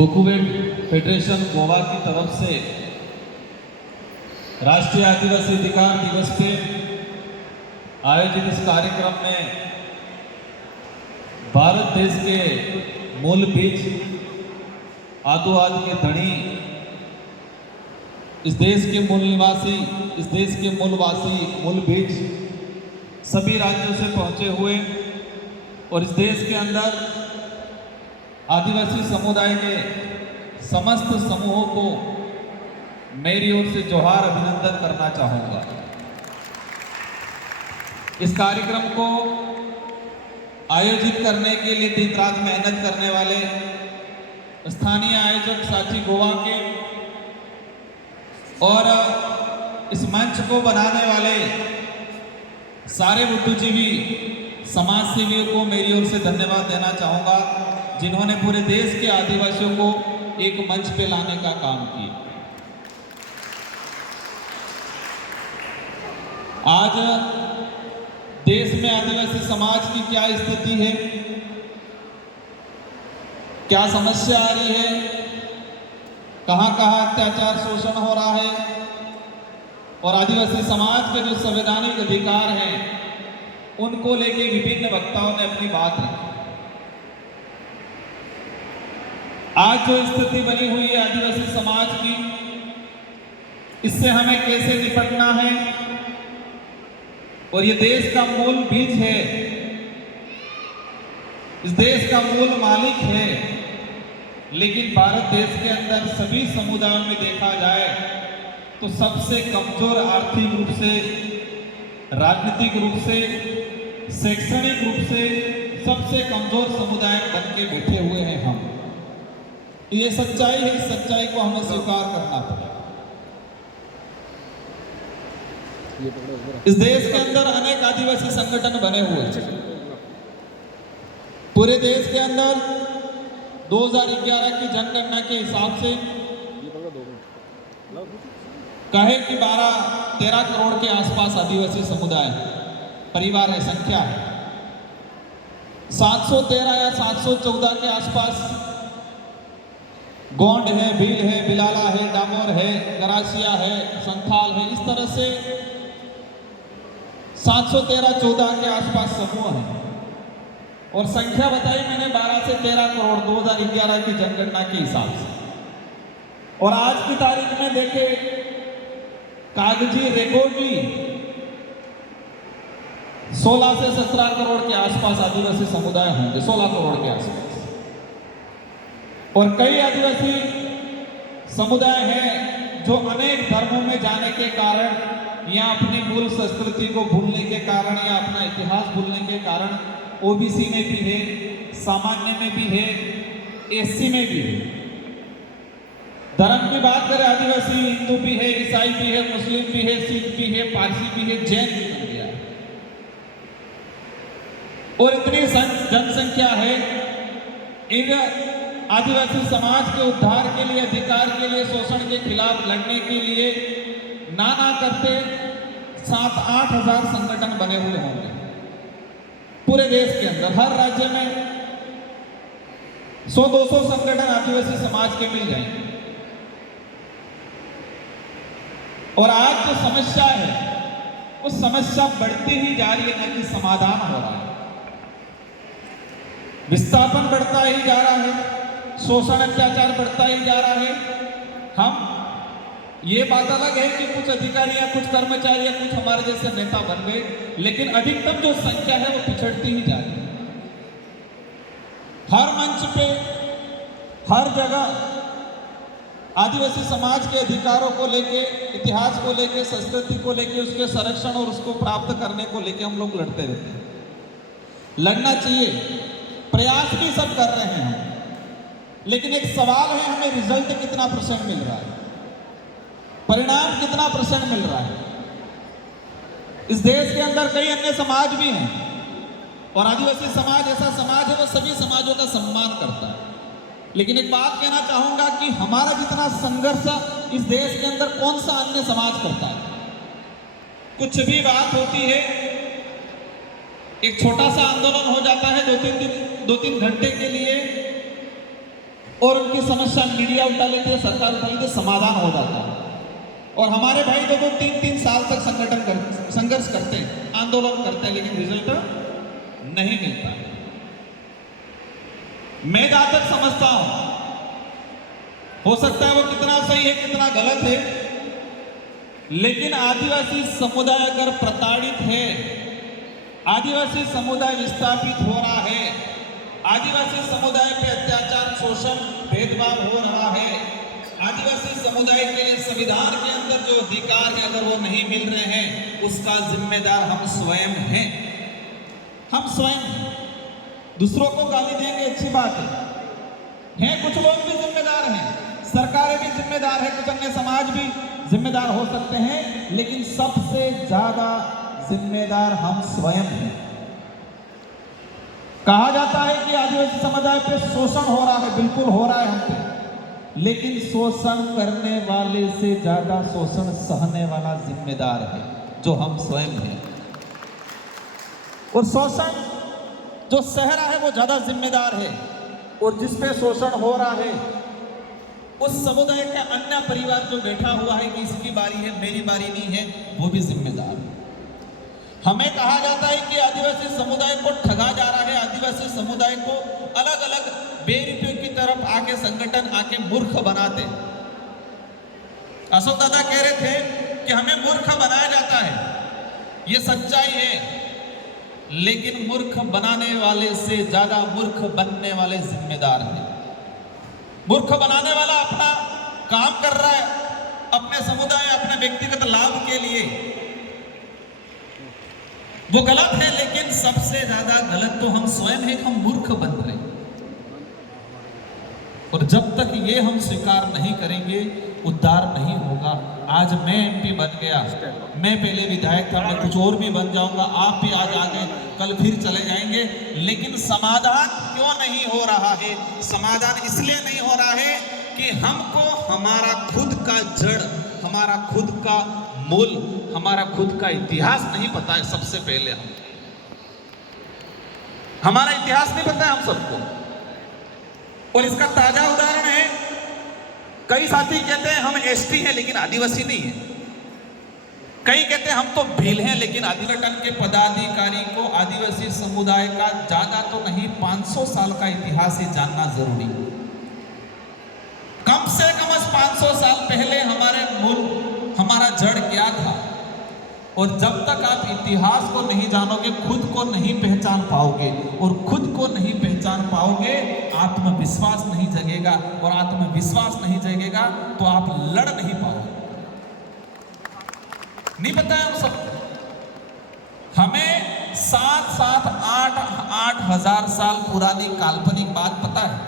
गोकुवेट federation Goa की तरफ से राष्ट्रीय आदिवासी अधिकार दिवस पे आयोजित इस कार्यक्रम में भारत देश के मूल बीज आदुआद के धनी, इस देश के मूल निवासी, इस देश के मूलवासी, मूल बीज सभी राज्यों से पहुंचे हुए और इस देश के अंदर आदिवासी समुदाय के समस्त समूहों को मेरी ओर से जोहार अभिनंदन करना चाहूँगा। इस कार्यक्रम को आयोजित करने के लिए दिन रात मेहनत करने वाले स्थानीय आयोजक साथी गोवा के और इस मंच को बनाने वाले सारे बुद्धिजीवी समाज सेवियों को मेरी ओर से धन्यवाद देना चाहूँगा, जिन्होंने पूरे देश के आदिवासियों को एक मंच पे लाने का काम किया। आज देश में आदिवासी समाज की क्या स्थिति है, क्या समस्या आ रही है, कहाँ कहाँ अत्याचार शोषण हो रहा है और आदिवासी समाज के जो संवैधानिक अधिकार हैं उनको लेके विभिन्न वक्ताओं ने अपनी बात रखी। आज जो स्थिति बनी हुई है आदिवासी समाज की, इससे हमें कैसे निपटना है और ये देश का मूल बीज है, इस देश का मूल मालिक है, लेकिन भारत देश के अंदर सभी समुदायों में देखा जाए तो सबसे कमजोर आर्थिक रूप से, राजनीतिक रूप से, शैक्षणिक रूप से सबसे कमजोर समुदाय बन के बैठे हुए हैं हम। ये सच्चाई है, इस सच्चाई को हमें स्वीकार करना पड़ेगा। इस देश के अंदर अनेक आदिवासी संगठन बने हुए हैं। पूरे देश के अंदर 2011 की जनगणना के हिसाब से कहे कि 12-13 करोड़ के आसपास आदिवासी समुदाय परिवार है, संख्या है। 713 या 714 के आसपास गोंड है, भील है, बिलाला है, डामोर है, गरासिया है, संथाल है, इस तरह से 713-14 के आसपास समूह है। और संख्या बताई मैंने 12 से 13 करोड़ 2011 की जनगणना के हिसाब से। और आज की तारीख में देखें, कागजी रिकॉर्डली 16 से 17 करोड़ के आसपास आदिवासी समुदाय होंगे, 16 करोड़ के आसपास। और कई आदिवासी समुदाय हैं जो अनेक धर्मों में जाने के कारण या अपनी मूल संस्कृति को भूलने के कारण या अपना इतिहास भूलने के कारण ओबीसी में भी है, सामान्य में भी है, एससी में भी है। धर्म की बात करें, आदिवासी हिंदू भी है, ईसाई भी है, मुस्लिम भी है, सिख भी है, पारसी भी है, जैन भी बन गया। और इतनी जनसंख्या है, इन आदिवासी समाज के उद्धार के लिए, अधिकार के लिए, शोषण के खिलाफ लड़ने के लिए ना करते 7-8 हजार संगठन बने हुए होंगे पूरे देश के अंदर। हर राज्य में 100-200 संगठन आदिवासी समाज के मिल जाएंगे। और आज जो समस्या है उस समस्या बढ़ती ही जा रही है, न कि समाधान हो रहा है। विस्थापन बढ़ता ही जा रहा है, शोषण अत्याचार बढ़ता ही जा रहा है। हम ये बात अलग है कि कुछ अधिकारी या कुछ कर्मचारी या कुछ हमारे जैसे नेता बन गए, लेकिन अधिकतम जो संख्या है वो पिछड़ती ही जा रही है। हर मंच पे, हर जगह आदिवासी समाज के अधिकारों को लेके, इतिहास को लेके, संस्कृति को लेके, उसके संरक्षण और उसको प्राप्त करने को लेके हम लोग लड़ते रहते हैं। लड़ना चाहिए, प्रयास भी सब कर रहे हैं हम, लेकिन एक सवाल है, हमें रिजल्ट कितना % मिल रहा है, परिणाम कितना % मिल रहा है। इस देश के अंदर कई अन्य समाज भी हैं और आदिवासी समाज ऐसा समाज है वो सभी समाजों का सम्मान करता है। लेकिन एक बात कहना चाहूंगा कि हमारा जितना संघर्ष इस देश के अंदर कौन सा अन्य समाज करता है। कुछ भी बात होती है, एक छोटा सा आंदोलन हो जाता है, 2-3 घंटे के लिए और उनकी समस्या मीडिया उठा लेती है, सरकार उठा लेती है, समाधान हो जाता है। और हमारे भाई तो 3-3 साल तक संघर्ष करते हैं, आंदोलन करते हैं, लेकिन रिजल्ट नहीं मिलता। मैं जहां तक समझता हूं, हो सकता है वो कितना सही है कितना गलत है, लेकिन आदिवासी समुदाय अगर प्रताड़ित है, आदिवासी समुदाय विस्थापित हो रहा है, आदिवासी समुदाय पे अत्याचार, शोषण, भेदभाव हो रहा है, आदिवासी समुदाय के लिए संविधान के अंदर जो अधिकार है अगर वो नहीं मिल रहे हैं, उसका जिम्मेदार हम स्वयं हैं। हम स्वयं हैं। दूसरों को गाली देंगे अच्छी बात है, कुछ लोग भी जिम्मेदार हैं, सरकारें भी जिम्मेदार है, कुछ अन्य समाज भी जिम्मेदार हो सकते हैं, लेकिन सबसे ज्यादा जिम्मेदार हम स्वयं हैं। कहा जाता है कि आदिवासी समुदाय पे शोषण हो रहा है, बिल्कुल हो रहा है हम पे, लेकिन शोषण करने वाले से ज्यादा शोषण सहने वाला जिम्मेदार है, जो हम स्वयं हैं। और शोषण जो सह रहा है वो ज्यादा जिम्मेदार है, और जिस पे शोषण हो रहा है उस समुदाय का अन्य परिवार जो बैठा हुआ है कि इसकी बारी है, मेरी बारी नहीं है, वो भी जिम्मेदार है। हमें कहा जाता है कि आदिवासी समुदाय को ठगा जा रहा है, आदिवासी समुदाय को अलग अलग बेरुपयों की तरफ आके संगठन आके मूर्ख बनाते। अशोक दादा कह रहे थे कि हमें मूर्ख बनाया जाता है, ये सच्चाई है, लेकिन मूर्ख बनाने वाले से ज्यादा मूर्ख बनने वाले जिम्मेदार हैं। मूर्ख बनाने वाला अपना काम कर रहा है अपने समुदाय, अपने व्यक्तिगत लाभ के लिए, वो गलत है, लेकिन सबसे ज्यादा गलत तो हम स्वयं हैं, हम मूर्ख बन रहे हैं। और जब तक ये हम स्वीकार नहीं करेंगे, उद्धार नहीं होगा। आज मैं एमपी बन गया, मैं पहले विधायक था, मैं कुछ और भी बन जाऊंगा, आप भी आज आ गए, कल फिर चले जाएंगे, लेकिन समाधान क्यों नहीं हो रहा है? समाधान इसलिए नहीं हो रहा है कि हमको हमारा खुद का जड़, हमारा खुद का मूल, हमारा खुद का इतिहास नहीं पता है। सबसे पहले हमारा इतिहास नहीं पता है हम सबको। और इसका ताजा उदाहरण है, कई साथी कहते हैं हम एसटी हैं लेकिन आदिवासी नहीं है, कई कहते हैं हम तो भील हैं, लेकिन आदिवासी के पदाधिकारी को आदिवासी समुदाय का ज्यादा तो नहीं 500 साल का इतिहास ही जानना जरूरी है। कम से कम 500 साल पहले हमारे मूल, हमारा जड़ क्या था। और जब तक आप इतिहास को नहीं जानोगे, खुद को नहीं पहचान पाओगे, और खुद को नहीं पहचान पाओगे, आत्मविश्वास नहीं जगेगा, और आत्मविश्वास नहीं जगेगा तो आप लड़ नहीं पाओगे। नहीं पता है हम सबको। हमें 7-7, 8-8 हजार साल पुरानी काल्पनिक बात पता है।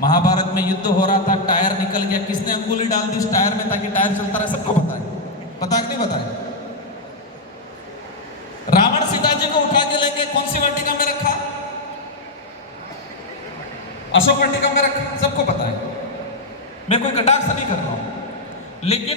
महाभारत में युद्ध हो रहा था, टायर निकल गया, किसने अंगुली डाल दी उस टायर में ताकि टायर चलता रहे, सबको पता है। पता है कि नहीं पता है? रावण सीता जी को उठा के लेके कौन सी वाटिका में रखा? अशोक वाटिका में रखा, सबको पता है। मैं कोई कटाक्ष नहीं कर रहा हूं, लेकिन